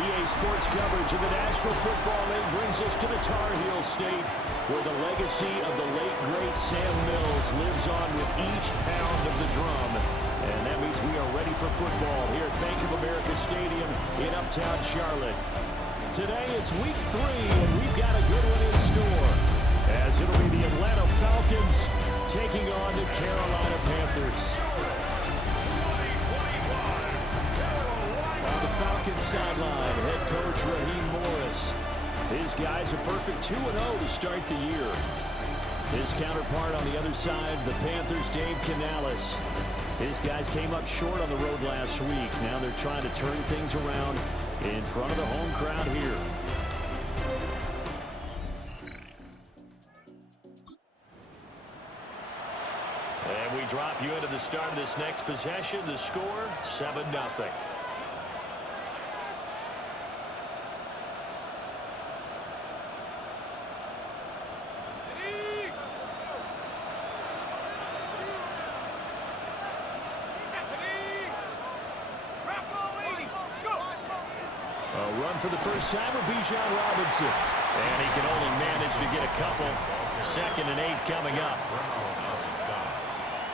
EA Sports coverage of the National Football League brings us to the Tar Heel State, where the legacy of the late, great Sam Mills lives on with each pound of the drum. And that means we are ready for football here at Bank of America Stadium in Uptown Charlotte. Today it's week 3, and we've got a good one in store, as it'll be the Atlanta Falcons taking on the Carolina Panthers. On the Falcons sideline, head coach Raheem Morris. His guys a perfect 2-0 to start the year. His counterpart on the other side, the Panthers' Dave Canales. His guys came up short on the road last week. Now they're trying to turn things around in front of the home crowd here. And we drop you into the start of this next possession. The score, 7-0. For the first time with Bijan Robinson. And he can only manage to get a couple. 2nd and 8 coming up.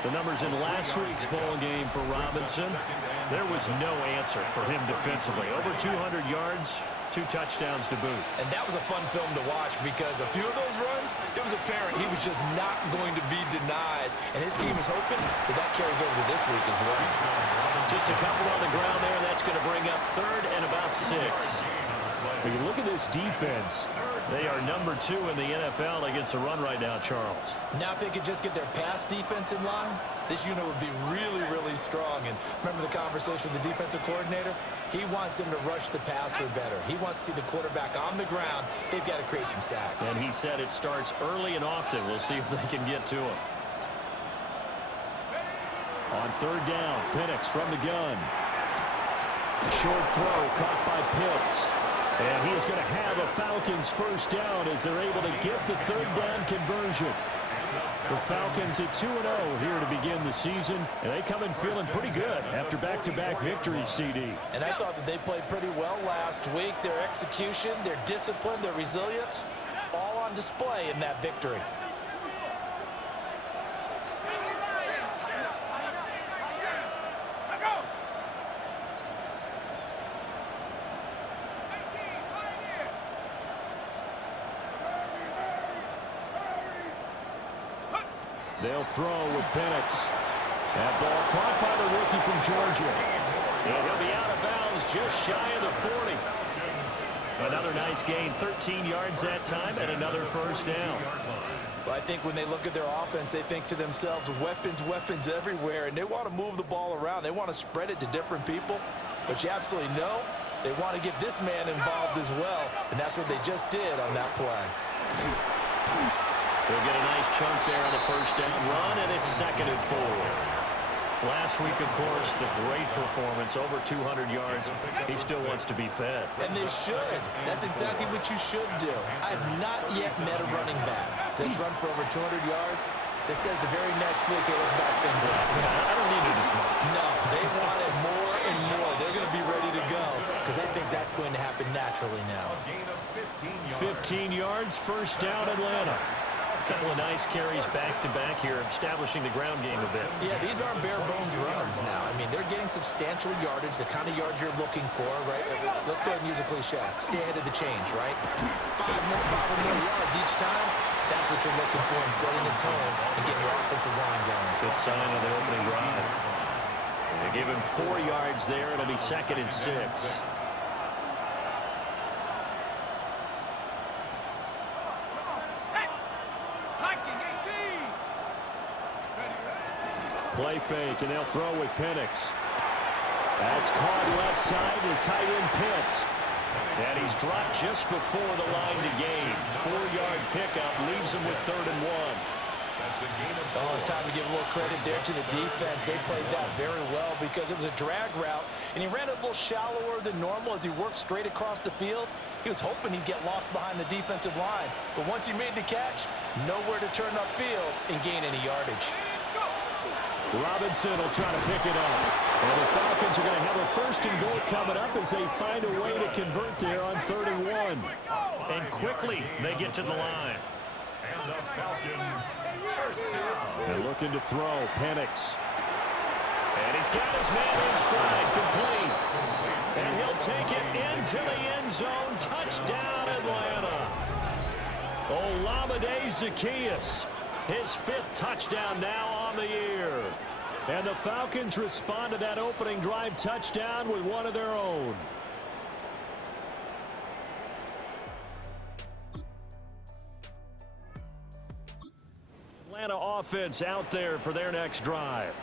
The numbers in last week's bowl game for Robinson. There was no answer for him defensively. Over 200 yards, 2 touchdowns to boot. And that was a fun film to watch because a few of those runs, it was apparent he was just not going to be denied. And his team is hoping that that carries over to this week as well. Just a couple on the ground there. That's going to bring up 3rd and about 6. When you look at this defense, they are number 2 in the NFL against the run right now, Charles. Now if they could just get their pass defense in line, this unit would be really, really strong. And remember the conversation with the defensive coordinator? He wants them to rush the passer better. He wants to see the quarterback on the ground. They've got to create some sacks. And he said it starts early and often. We'll see if they can get to him. On 3rd down, Penix from the gun. Short throw caught by Pitts. And he is going to have a Falcons first down as they're able to get the 3rd down conversion. The Falcons at 2-0 here to begin the season. And they come in feeling pretty good after back-to-back victories, CD. And I thought that they played pretty well last week. Their execution, their discipline, their resilience, all on display in that victory. They'll throw with Penix. That ball caught by the rookie from Georgia. And he'll be out of bounds just shy of the 40. Another nice gain, 13 yards that time, and another first down. Well, I think when they look at their offense, they think to themselves, weapons, weapons everywhere, and they want to move the ball around. They want to spread it to different people. But you absolutely know they want to get this man involved as well, and that's what they just did on that play. They'll get a nice chunk there on the first down run, and it's 2nd and 4. Last week, of course, the great performance, over 200 yards. He still wants to be fed. And they should. That's exactly what you should do. I have not yet met a running back that's run for over 200 yards that says the very next week, hey, let's back things up. I don't need it as much. No, they want it more and more. They're going to be ready to go because they think that's going to happen naturally now. 15 yards, first down, Atlanta. Couple of nice carries back-to-back here, establishing the ground game a bit. Yeah, these aren't bare-bones runs now. I mean, they're getting substantial yardage, the kind of yards you're looking for, right? Let's go ahead and use a cliche. Stay ahead of the change, right? 5 or more yards each time. That's what you're looking for in setting the tone and getting your offensive line going. Good sign on the opening drive. They give him 4 yards there. It'll be 2nd and 6. Play fake, and they'll throw with Penix. That's caught left side to tight end Pitts. And he's dropped just before the line to gain. 4-yard pickup leaves him with 3rd and 1. Well, it's time to give a little credit there to the defense. They played that very well because it was a drag route, and he ran a little shallower than normal as he worked straight across the field. He was hoping he'd get lost behind the defensive line. But once he made the catch, nowhere to turn upfield and gain any yardage. Robinson will try to pick it up. And the Falcons are going to have a first and goal coming up as they find a way to convert there on 31. And quickly they get to the line. And the Falcons first down. They're looking to throw. Penix. And he's got his man in stride, complete. And he'll take it into the end zone. Touchdown, Atlanta. Olamide Zaccheaus, his 5th touchdown now on the year. And the Falcons respond to that opening drive touchdown with one of their own. Atlanta offense out there for their next drive.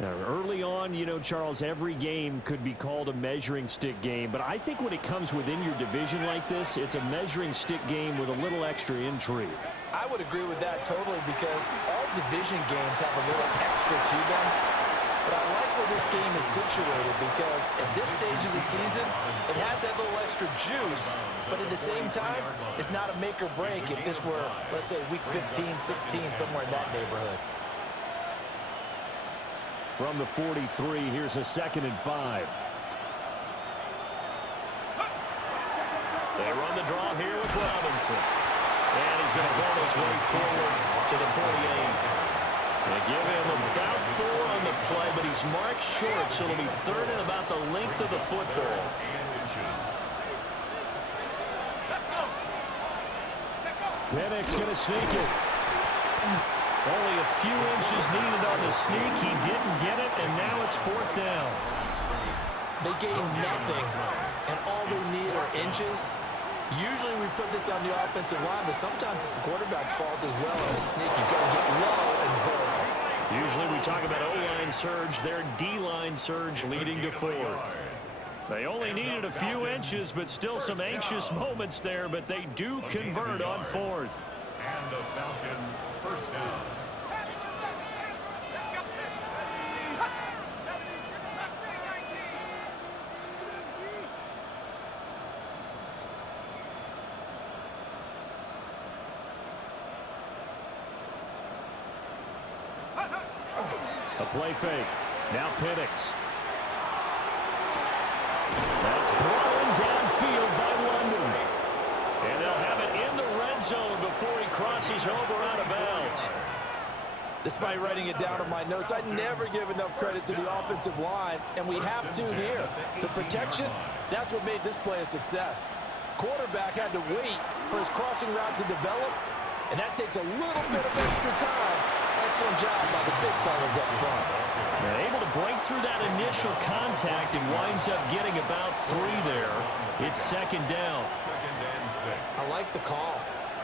Now, early on, you know, Charles, every game could be called a measuring stick game. But I think when it comes within your division like this, it's a measuring stick game with a little extra intrigue. I would agree with that totally because all division games have a little extra to them. But I like where this game is situated because at this stage of the season, it has that little extra juice. But at the same time, it's not a make or break if this were, let's say, week 15, 16, somewhere in that neighborhood. From the 43, here's a 2nd and 5. They run the draw here with Robinson. And he's going to ball his way forward to the 48. They give him about 4 on the play, but he's marked short, so it'll be 3rd and about the length of the football. Penix going to sneak it. Only a few inches needed on the sneak. He didn't get it, and now it's 4th down. They gain nothing, and all they need are inches. Usually we put this on the offensive line, but sometimes it's the quarterback's fault as well on the sneak. You've got to get low and burrow. Usually we talk about O-line surge, their D-line surge leading to 4th. They only needed a few inches, but still some anxious moments there, but they do convert on 4th. And the Falcon first down. A play fake. Now Penix. That's brought in downfield by London. And they'll have it in the red zone before he crosses over out of bounds. Despite writing it down on my notes, I never give enough credit to the offensive line, and we have to here. The protection, that's what made this play a success. Quarterback had to wait for his crossing route to develop, and that takes a little bit of extra time. Excellent job by the big fellas up front. They're able to break through that initial contact and winds up getting about 3 there. It's 2nd down. 2nd and 6. I like the call.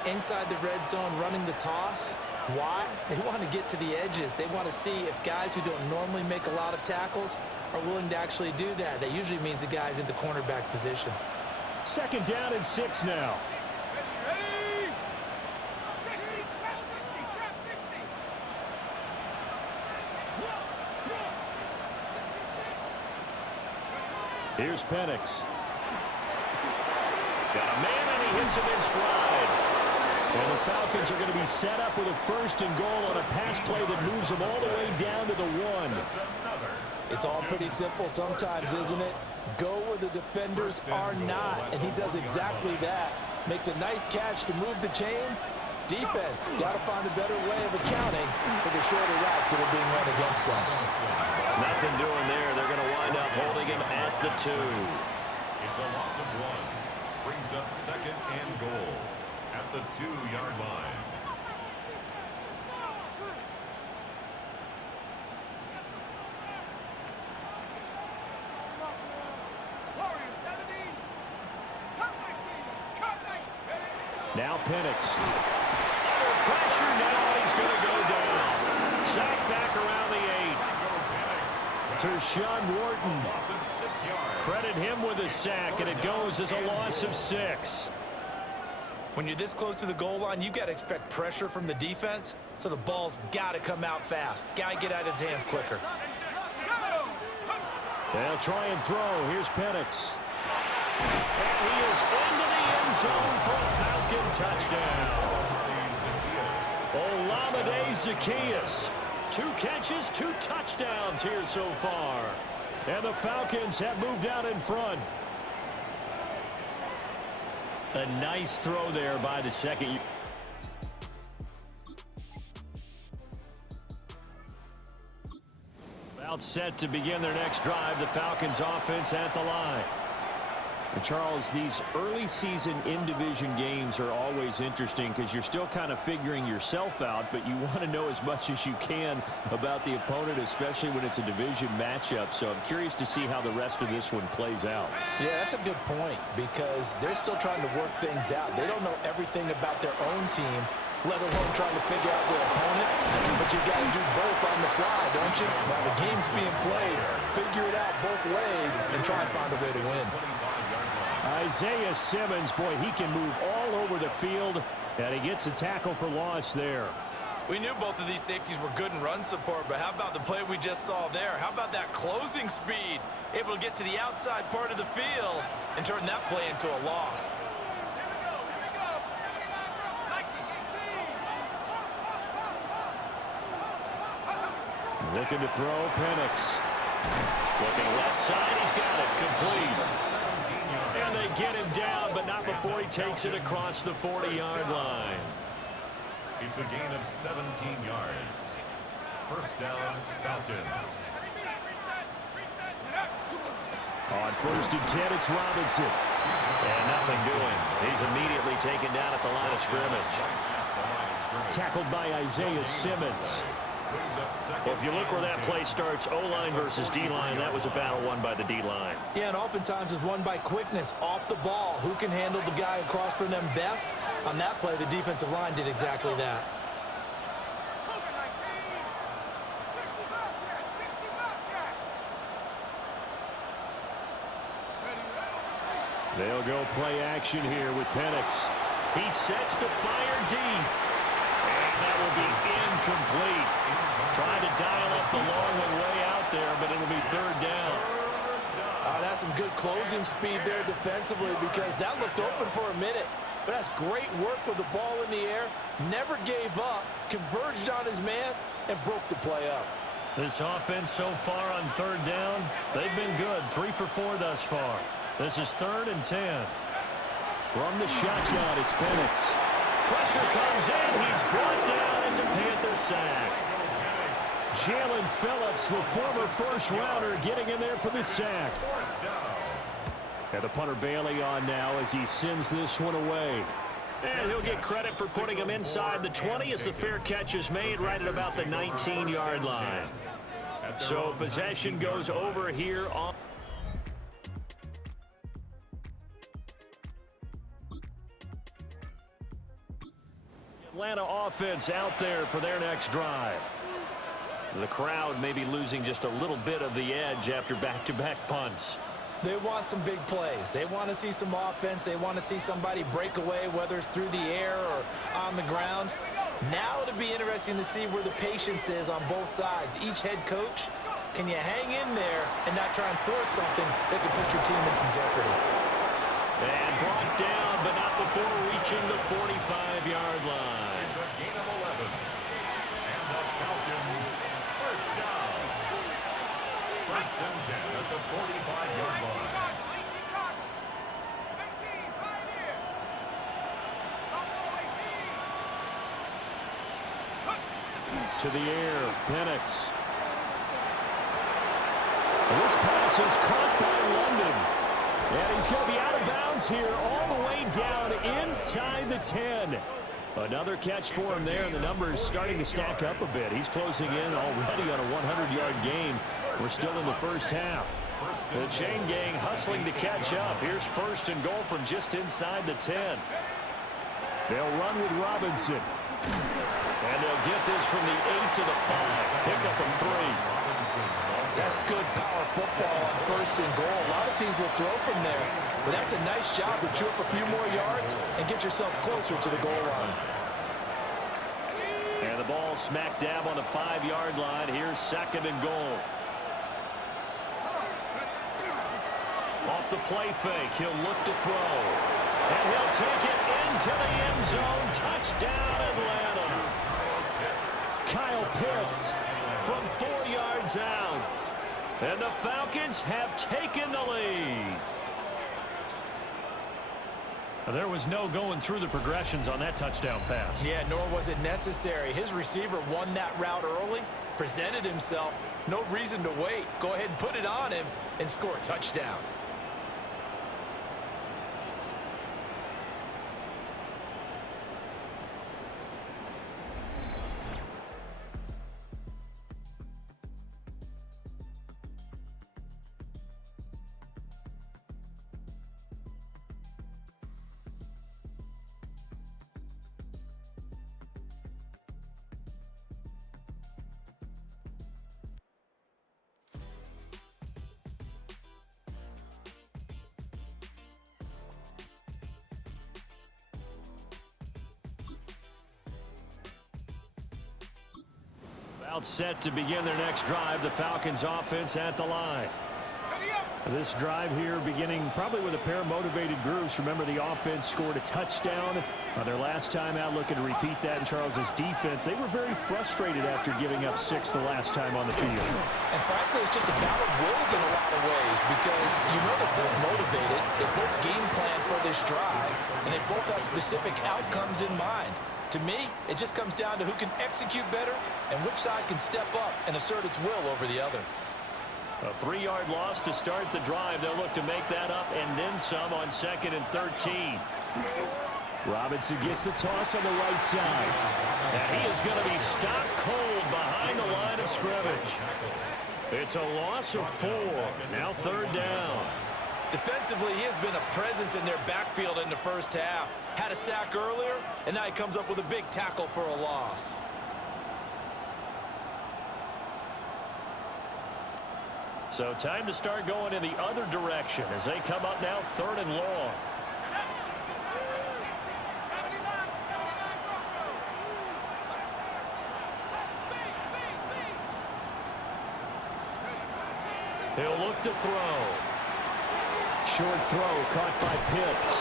Inside the red zone, running the toss. Why? They want to get to the edges. They want to see if guys who don't normally make a lot of tackles are willing to actually do that. That usually means the guy's in the cornerback position. 2nd down and 6 now. Here's Penix. Got a man, and he hits him in stride. And the Falcons are going to be set up with a 1st and goal on a pass play that moves them all the way down to the 1. It's all pretty simple sometimes, isn't it? Go where the defenders are not, and he does exactly that. Makes a nice catch to move the chains. Defense, got to find a better way of accounting for the shorter routes that are being run against them. Nothing doing there. They're going to wind up holding him at the 2. It's a loss of 1. Brings up 2nd and goal at the 2-yard line. Now Penix. Under pressure now, he's going to go down. Sack back around the 8. Tershawn Wharton. Loss of 6 yards. Credit him with a sack, and it goes as a loss of 6. When you're this close to the goal line, you got to expect pressure from the defense, so the ball's got to come out fast. Got to get out of his hands quicker. They'll try and throw. Here's Penix. And he is into the end zone for a Falcon touchdown. Olamide Zaccheaus 2 catches, 2 touchdowns here so far. And the Falcons have moved out in front. A nice throw there by the second. About set to begin their next drive, the Falcons offense at the line. And Charles, these early season in-division games are always interesting because you're still kind of figuring yourself out, but you want to know as much as you can about the opponent, especially when it's a division matchup. So I'm curious to see how the rest of this one plays out. Yeah, that's a good point because they're still trying to work things out. They don't know everything about their own team, let alone trying to figure out their opponent. But you got to do both on the fly, don't you? While the game's being played, figure it out both ways and try and find a way to win. Isaiah Simmons, boy, he can move all over the field, and he gets a tackle for loss there. We knew both of these safeties were good in run support, but how about the play we just saw there? How about that closing speed? Able to get to the outside part of the field and turn that play into a loss. Looking to throw, Penix. Looking left side, he's got it complete. And they get him down, but not before he takes it across the 40-yard line. It's a gain of 17 yards. First down, Falcons. On 1st and 10, it's Robinson. And nothing doing. He's immediately taken down at the line of scrimmage. Tackled by Isaiah Simmons. Well, if you look where that play starts, O-line versus D-line, that was a battle won by the D-line. Yeah, and oftentimes it's won by quickness off the ball. Who can handle the guy across from them best? On that play, the defensive line did exactly that. They'll go play action here with Penix. He sets to fire deep. And that will be incomplete. Trying to dial up the long one way out there, but it'll be 3rd down. That's some good closing speed there defensively because that looked open for a minute. But that's great work with the ball in the air. Never gave up, converged on his man, and broke the play up. This offense so far on 3rd down, they've been good. 3 for 4 thus far. This is 3rd and 10. From the shotgun, it's Penix. Pressure comes in. He's brought down. It's a Panther sack. Jalen Phillips, the former first-rounder, getting in there for the sack. And the punter Bailey on now as he sends this one away. And he'll get credit for putting him inside the 20 as the fair catch is made right at about the 19-yard line. So possession goes over here on. Atlanta offense out there for their next drive. The crowd may be losing just a little bit of the edge after back-to-back punts. They want some big plays. They want to see some offense. They want to see somebody break away, whether it's through the air or on the ground. Now it'll be interesting to see where the patience is on both sides. Each head coach, can you hang in there and not try and force something that could put your team in some jeopardy? And brought down, but not before reaching the 45-yard line. It's a gain of 11. And the Falcons, first down. 1st and 10 at the 45-yard line. To the air, Penix. This pass is caught by London. And he's going to be out of bounds here all the way down inside the 10. Another catch for him there, and the numbers starting to stack up a bit. He's closing in already on a 100-yard gain. We're still in the first half. The chain gang hustling to catch up. Here's 1st and goal from just inside the 10. They'll run with Robinson. And they'll get this from the 8 to the 5. Pick up a 3. That's good power football on 1st and goal. A lot of teams will throw from there. But that's a nice job to chew up a few more yards and get yourself closer to the goal line. And the ball smack dab on the 5-yard line. Here's 2nd and goal. Off the play fake, he'll look to throw. And he'll take it into the end zone. Touchdown, Atlanta. Kyle Pitts one down. And the Falcons have taken the lead. There was no going through the progressions on that touchdown pass. Yeah, nor was it necessary. His receiver won that route early, presented himself. No reason to wait. Go ahead and put it on him and score a touchdown. About set to begin their next drive, the Falcons offense at the line. This drive here beginning probably with a pair of motivated groups. Remember, the offense scored a touchdown on their last time out, looking to repeat that in Charles's defense. They were very frustrated after giving up 6 the last time on the field. And frankly, it's just a battle of wills in a lot of ways because you know they're both motivated, they both game plan for this drive, and they both have specific outcomes in mind. To me, it just comes down to who can execute better and which side can step up and assert its will over the other. A 3-yard loss to start the drive. They'll look to make that up and then some on 2nd and 13. Robinson gets the toss on the right side. And he is going to be stopped cold behind the line of scrimmage. It's a loss of 4. Now 3rd down. Defensively, he has been a presence in their backfield in the first half. Had a sack earlier, and now he comes up with a big tackle for a loss. So time to start going in the other direction as they come up now 3rd and long. He'll look to throw. Short throw caught by Pitts.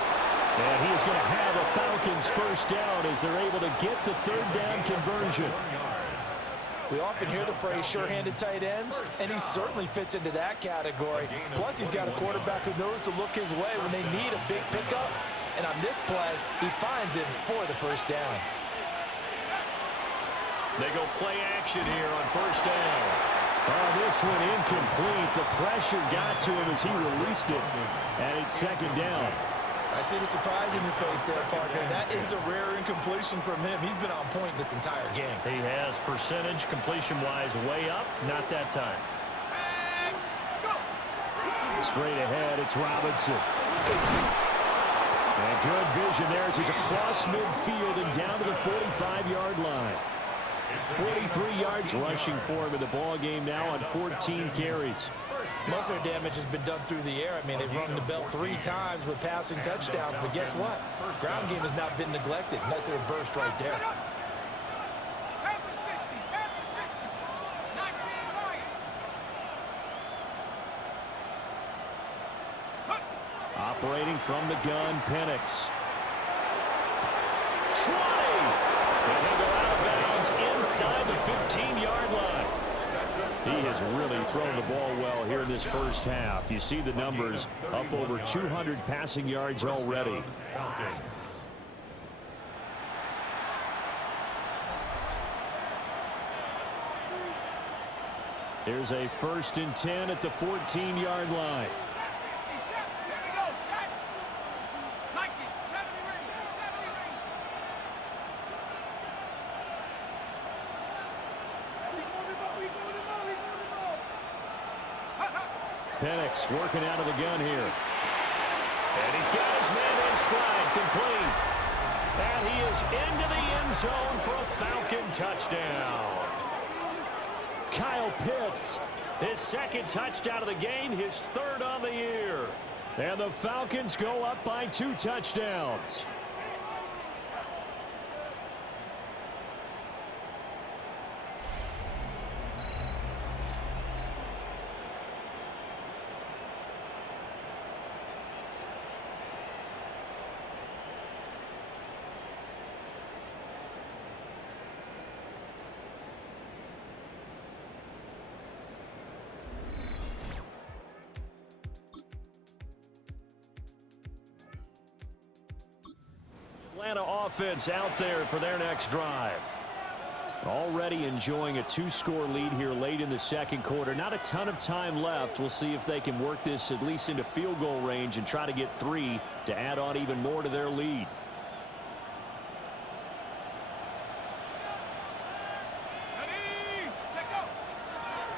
And he is going to have a Falcons first down as they're able to get the 3rd down conversion. We often hear the phrase sure-handed tight ends, and he certainly fits into that category. Plus, he's got a quarterback who knows to look his way when they need a big pickup. And on this play, he finds him for the first down. They go play action here on 1st down. Oh, this one incomplete. The pressure got to him as he released it. And it's 2nd down. I see the surprise in your face there, partner. That is a rare incompletion from him. He's been on point this entire game. He has percentage completion-wise way up. Not that time. Straight ahead, it's Robinson. And good vision there as he's across midfield and down to the 45-yard line. 43 yards rushing for him in the ball game now on 14 carries. Most of their damage has been done through the air. I mean, they've rung the bell 3 times with passing touchdowns, but guess what? Ground game has not been neglected. Nice little burst right there. Operating from the gun, Penix. 20! And he'll go out of bounds inside the 15-yard line. He has really thrown the ball well here in this first half. You see the numbers up over 200 passing yards already. Here's a 1st and 10 at the 14-yard line. Penix working out of the gun here. And he's got his man in stride, complete. And he is into the end zone for a Falcon touchdown. Kyle Pitts, his 2nd touchdown of the game, his 3rd on the year. And the Falcons go up by 2 touchdowns. Atlanta offense out there for their next drive. Already enjoying a 2-score lead here late in the second quarter. Not a ton of time left. We'll see if they can work this at least into field goal range and try to get 3 to add on even more to their lead.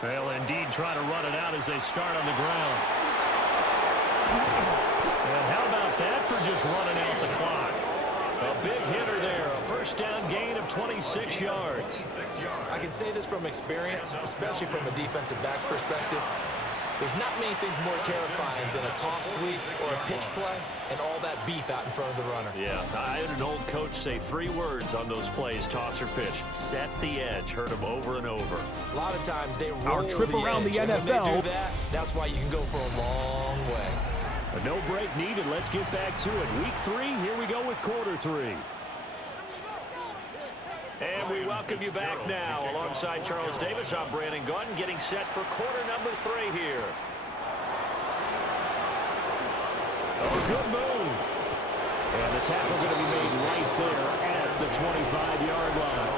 They'll indeed try to run it out as they start on the ground. And how about that for just running out the clock? A big hitter there. A first down gain of 26 yards. I can say this from experience, especially from a defensive back's perspective. There's not many things more terrifying than a toss sweep or a pitch play and all that beef out in front of the runner. Yeah, I had an old coach say 3 words on those plays, toss or pitch. Set the edge. Heard him over and over. A lot of times they roll Our trip the around edge, the and when NFL. they do that, that's why you can go for a long way. But no break needed. Let's get back to it. Week 3, here we go with quarter 3. And we welcome you back now. Alongside Charles Davis, I'm Brandon Gunn, getting set for quarter number 3 here. Oh, good move. And the tackle going to be made right there at the 25-yard line.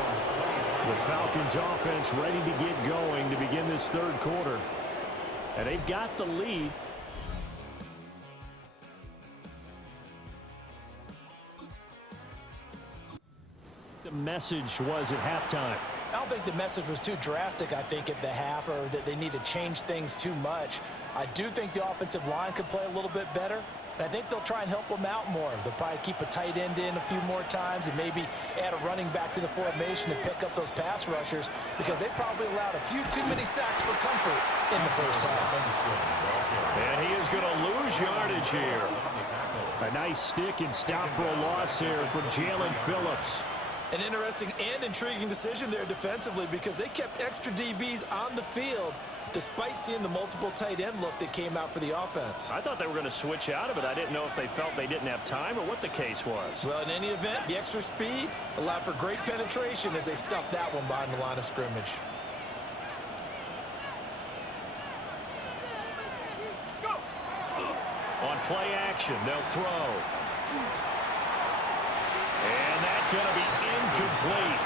The Falcons offense ready to get going to begin this third quarter. And they've got the lead. The message was at halftime. I don't think the message was too drastic, I think, at the half, or that they need to change things too much. I do think the offensive line could play a little bit better, and I think they'll try and help them out more. They'll probably keep a tight end in a few more times and maybe add a running back to the formation to pick up those pass rushers, because they probably allowed a few too many sacks for comfort in the first half. And he is going to lose yardage here. A nice stick and stop for a loss here from Jalen Phillips. An interesting and intriguing decision there defensively, because they kept extra DBs on the field despite seeing the multiple tight end look that came out for the offense. I thought they were going to switch out of it. I didn't know if they felt they didn't have time or what the case was. Well, in any event, the extra speed allowed for great penetration as they stuffed that one behind the line of scrimmage. On play action, they'll throw. And that's going to be incomplete.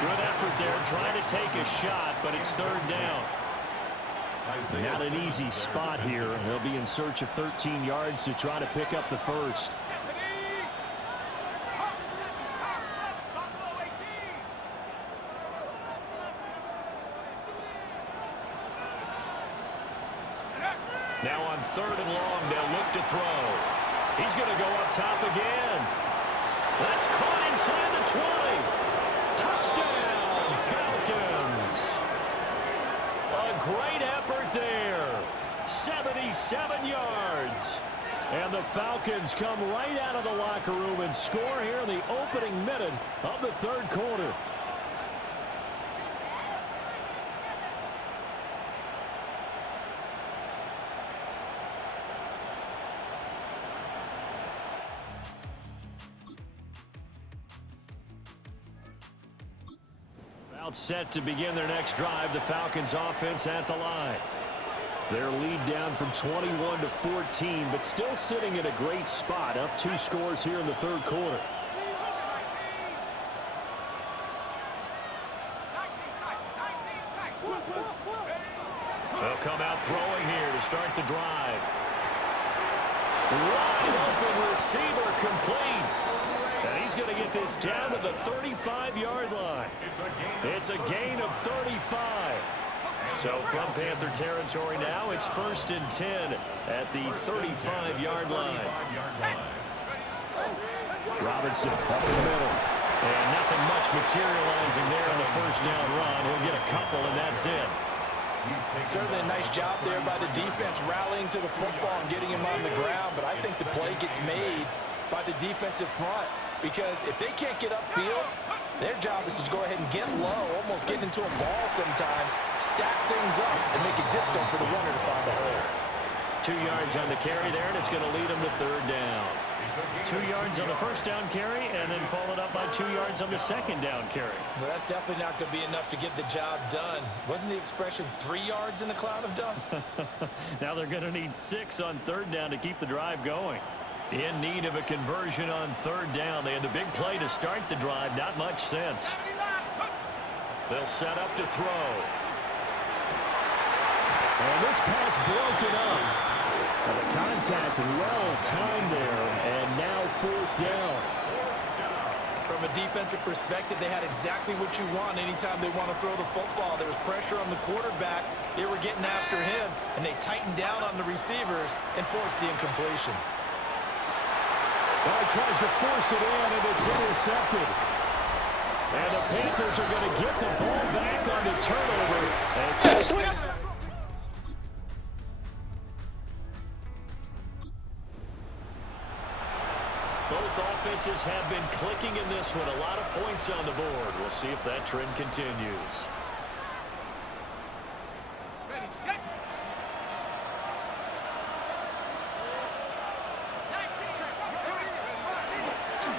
Good effort there, trying to take a shot, but it's third down. Not an easy spot here. They'll be in search of 13 yards to try to pick up the first. Now on third and long, they'll look to throw. He's going to go up top again. That's caught inside the 20. Touchdown, Falcons. A great effort there. 77 yards. And the Falcons come right out of the locker room and score here in the opening minute of the third quarter. Set to begin their next drive. The Falcons offense at the line. Their lead down from 21 to 14, but still sitting in a great spot, up 2 scores here in the third quarter. They'll come out throwing here to start the drive. Wide open receiver complete. And he's going to get this down to the 35-yard line. It's a gain of 35. So from Panther territory now, it's 1st and 10 at the 35-yard line. Robinson up in the middle. And nothing much materializing there on the first down run. He'll get a couple, and that's it. Certainly a nice job there by the defense rallying to the football and getting him on the ground, but I think the play gets made by the defensive front, because if they can't get upfield, their job is to go ahead and get low, almost get into a ball sometimes, stack things up, and make it difficult for the runner to find the hole. 2 yards on the carry there, and it's going to lead him to third down. 2 yards on the first down carry, and then followed up by 2 yards on the second down carry. Well, that's definitely not going to be enough to get the job done. Wasn't the expression 3 yards in a cloud of dust? Now they're going to need 6 on third down to keep the drive going. In need of a conversion on third down. They had the big play to start the drive. Not much sense. They'll set up to throw. And this pass broken up. The contact well timed there, and now fourth down. From a defensive perspective, they had exactly what you want anytime they want to throw the football. There was pressure on the quarterback. They were getting after him, and they tightened down on the receivers and forced the incompletion. Well, he tries to force it in, and it's intercepted. And the Panthers are going to get the ball back on the turnover. Both offenses have been clicking in this one. A lot of points on the board. We'll see if that trend continues. Ready, set.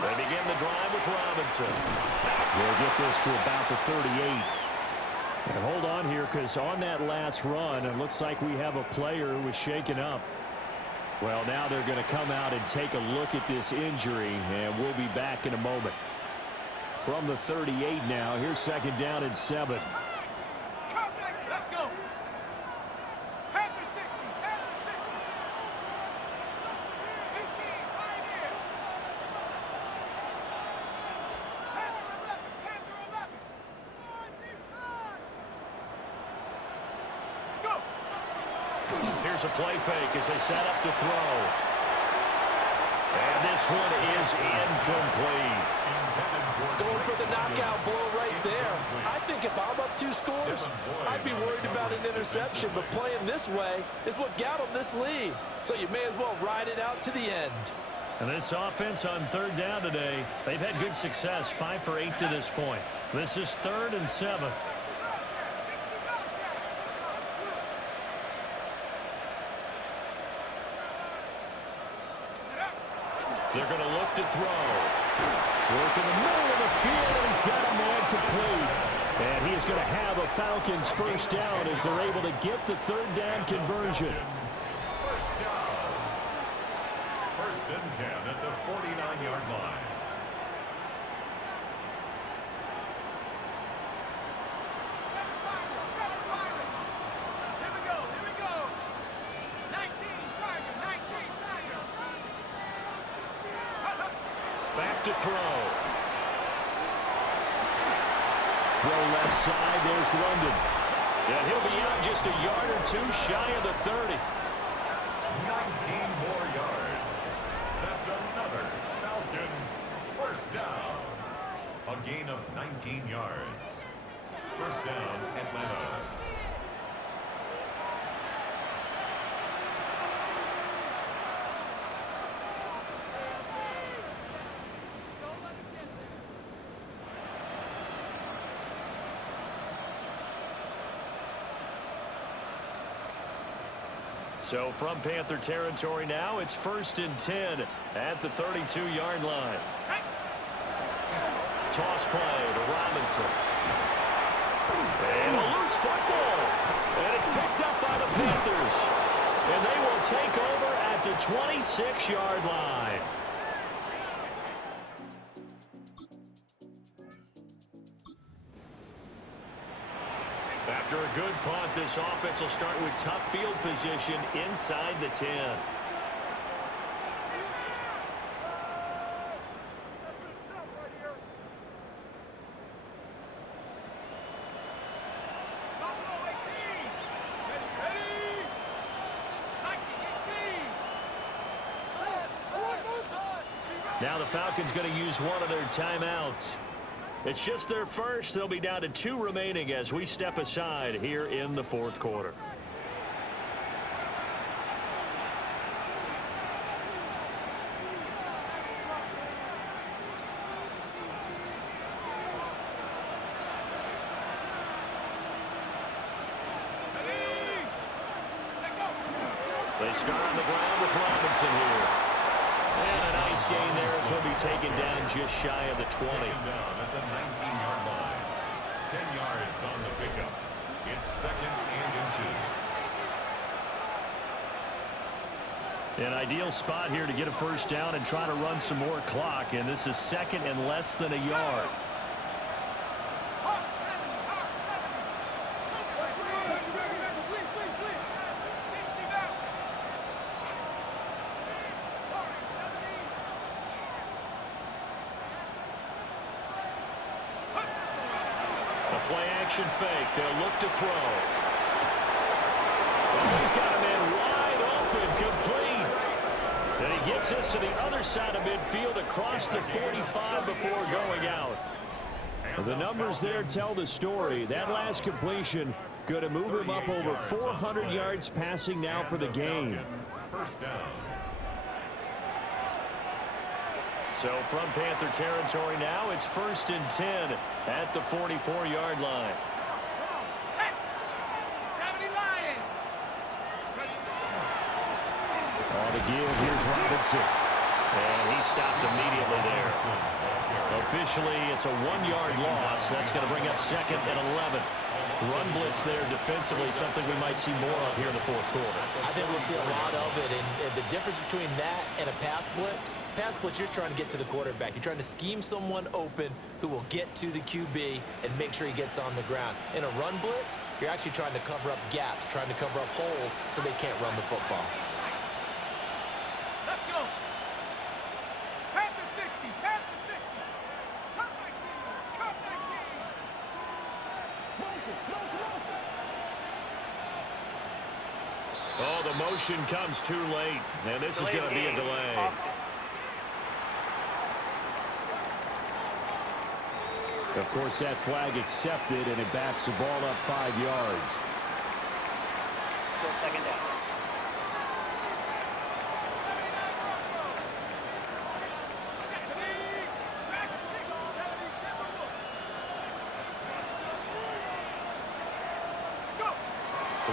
They begin the drive with Robinson. We'll get this to about the 38. And hold on here, because on that last run, it looks like we have a player who was shaken up. Well, now they're going to come out and take a look at this injury, and we'll be back in a moment. From the 38 now, here's second down and 7. Let's go. Panther 60. Panther 60. 15. Right here. Panther 11. Panther 11. Let's go. Here's a play fake as they set up to throw. And this one is incomplete. Going for the knockout blow right there. I think if I'm up 2 scores, I'd be worried about an interception, but playing this way is what got them this lead. So you may as well ride it out to the end. And this offense on third down today, they've had good success, 5 for 8 to this point. This is 3rd and 7. They're going to look to throw. Work in the middle of the field, and he's got a man complete. And he is going to have a Falcons first down as they're able to get the third down conversion. First down. 1st and 10 at the 49-yard line. Here we go. Here we go. 19 Tiger. 19 Tiger. Back to throw. Throw left side, there's London. And he'll be out just a yard or 2 shy of the 30. 19 more yards. That's another Falcons first down. A gain of 19 yards. First down, Atlanta. So from Panther territory now, it's 1st and 10 at the 32-yard line. Toss play to Robinson. And a loose football. And it's picked up by the Panthers. And they will take over at the 26-yard line. After a good punt, this offense will start with tough field position inside the 10. Now the Falcons going to use one of their timeouts. It's just their first. They'll be down to 2 remaining as we step aside here in the 4th quarter. They start on the ground with Robinson here. And a nice gain there as he'll be taken down just shy of the 20. Taken down at the 19-yard line. 10 yards on the pickup. It's 2nd and inches. An ideal spot here to get a first down and try to run some more clock, and this is second and less than a yard. Play-action fake. They'll look to throw. Oh, he's got a man wide open, complete. And he gets this to the other side of midfield across the 45 before going out. The numbers there tell the story. That last completion going to move him up over 400 yards passing now for the game. First down. So from Panther territory now, it's 1st and 10 at the 44-yard line. On the give, here's Robinson. And he stopped immediately there. Officially, it's a 1-yard loss. That's going to bring up 2nd and 11. Run blitz there defensively, something we might see more of here in the 4th quarter. I think we'll see a lot of it, and the difference between that and a pass blitz, you're just trying to get to the quarterback. You're trying to scheme someone open who will get to the QB and make sure he gets on the ground. In a run blitz, you're actually trying to cover up gaps, trying to cover up holes so they can't run the football. Let's go. Panther 60, Panther 60. Cut 19, cut 19. Oh, the motion comes too late, and this is going to be a delay. Of course, that flag accepted, and it backs the ball up 5 yards. Still 2nd down.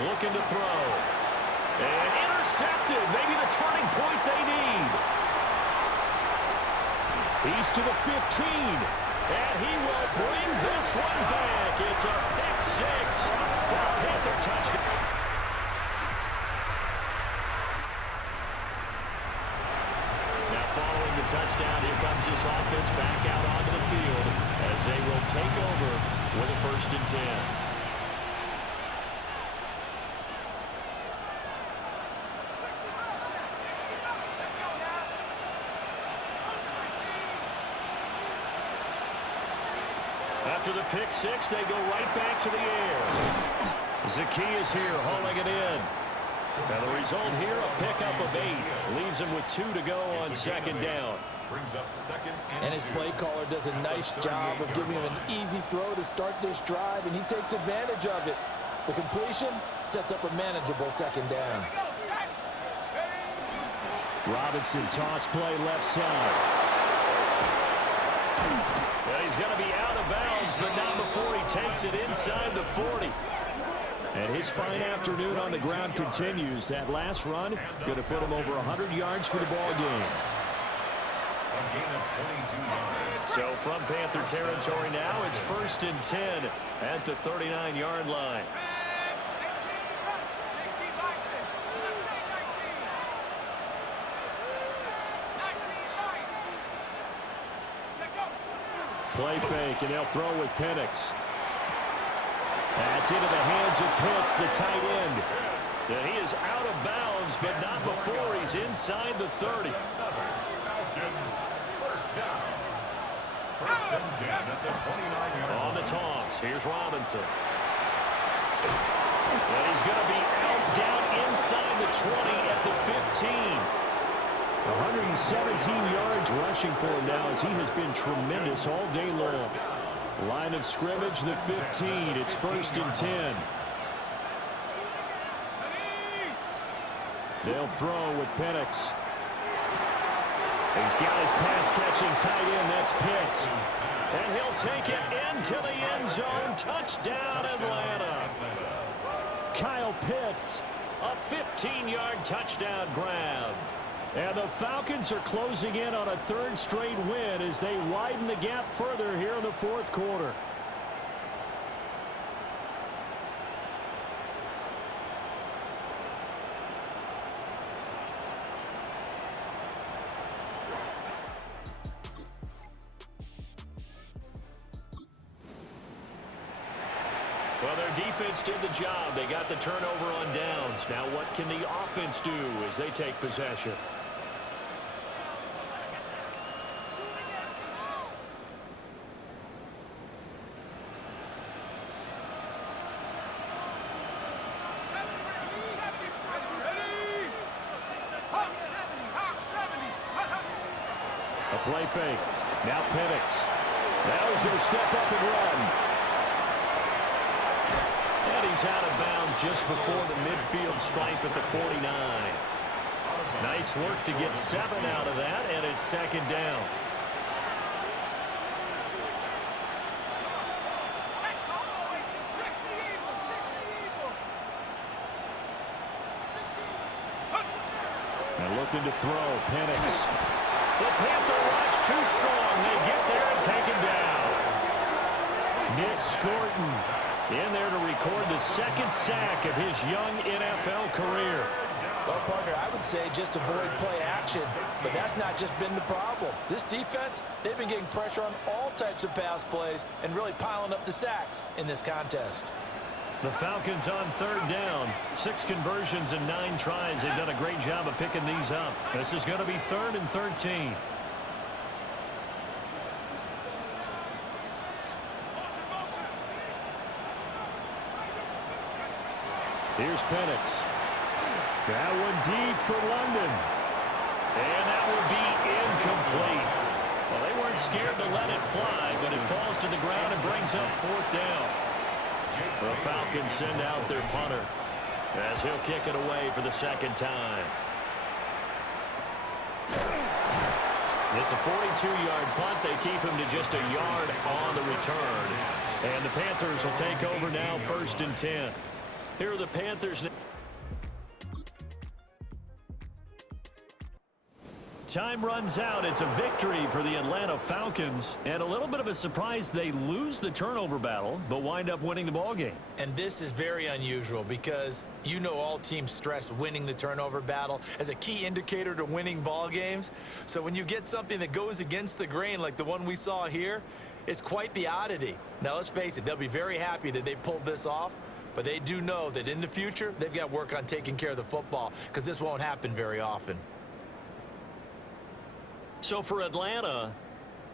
Looking to throw. And intercepted. Maybe the turning point they need. He's to the 15. And he will bring this one back. It's a pick 6 for a Panther touchdown. Now following the touchdown, here comes this offense back out onto the field as they will take over with a 1st and 10. After the pick 6, they go right back to the air. Zacchaeus here hauling it in. Now the result here, a pickup of 8. Leaves him with 2 to go on 2nd down. Brings up 2nd And his play caller does a nice job of giving him an easy throw to start this drive, and he takes advantage of it. The completion sets up a manageable 2nd down. Robinson toss play left side. Well, he's going to be out of bounds, but not before he takes it inside the 40. And his fine afternoon on the ground continues. That last run going to put him over 100 yards for the ball game. A gain of 22 yards. So from Panther territory now, it's 1st and 10 at the 39-yard line. Play fake, and they'll throw with Penix. That's into the hands of Pitts, the tight end. And he is out of bounds, but not before he's inside the 30. Falcons, first down. 1st and 10 at the 29-yard line. On the toss, here's Robinson. And he's going to be out down inside the 20 at the 15. 117 yards rushing for him now as he has been tremendous all day long. Line of scrimmage, the 15. It's 1st and 10. They'll throw with Penix. He's got his pass-catching tight end. That's Pitts. And he'll take it into the end zone. Touchdown, Atlanta. Kyle Pitts, a 15-yard touchdown grab. And the Falcons are closing in on a 3rd straight win as they widen the gap further here in the 4th quarter. Well, their defense did the job. They got the turnover on downs. Now what can the offense do as they take possession? A play fake. Now Penix. Now he's going to step up and run. And he's out of bounds just before the midfield stripe at the 49. Nice work to get 7 out of that, and it's second down. And looking to throw, Penix. The Panther rush too strong. They get there and take him down. Nick Scorton in there to record the second sack of his young NFL career. Well, partner, I would say just avoid play action, but that's not just been the problem. This defense, they've been getting pressure on all types of pass plays and really piling up the sacks in this contest. The Falcons on third down. 6 conversions and 9 tries. They've done a great job of picking these up. This is going to be 3rd and 13. Here's Penix. That one deep for London. And that will be incomplete. Well, they weren't scared to let it fly, but it falls to the ground and brings up 4th down. The Falcons send out their punter as he'll kick it away for the second time. It's a 42-yard punt. They keep him to just a yard on the return. And the Panthers will take over now, 1st and 10. Here are the Panthers now. Time runs out. It's a victory for the Atlanta Falcons. And a little bit of a surprise, they lose the turnover battle, but wind up winning the ballgame. And this is very unusual because you know all teams stress winning the turnover battle as a key indicator to winning ball games. So when you get something that goes against the grain like the one we saw here, it's quite the oddity. Now, let's face it, they'll be very happy that they pulled this off, but they do know that in the future, they've got work on taking care of the football because this won't happen very often. So for Atlanta,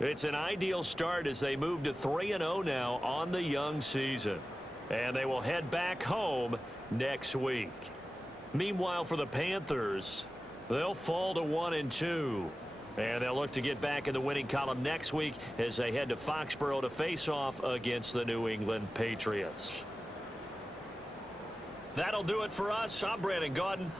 it's an ideal start as they move to 3-0 now on the young season. And they will head back home next week. Meanwhile, for the Panthers, they'll fall to 1-2. And they'll look to get back in the winning column next week as they head to Foxborough to face off against the New England Patriots. That'll do it for us. I'm Brandon Gaudin.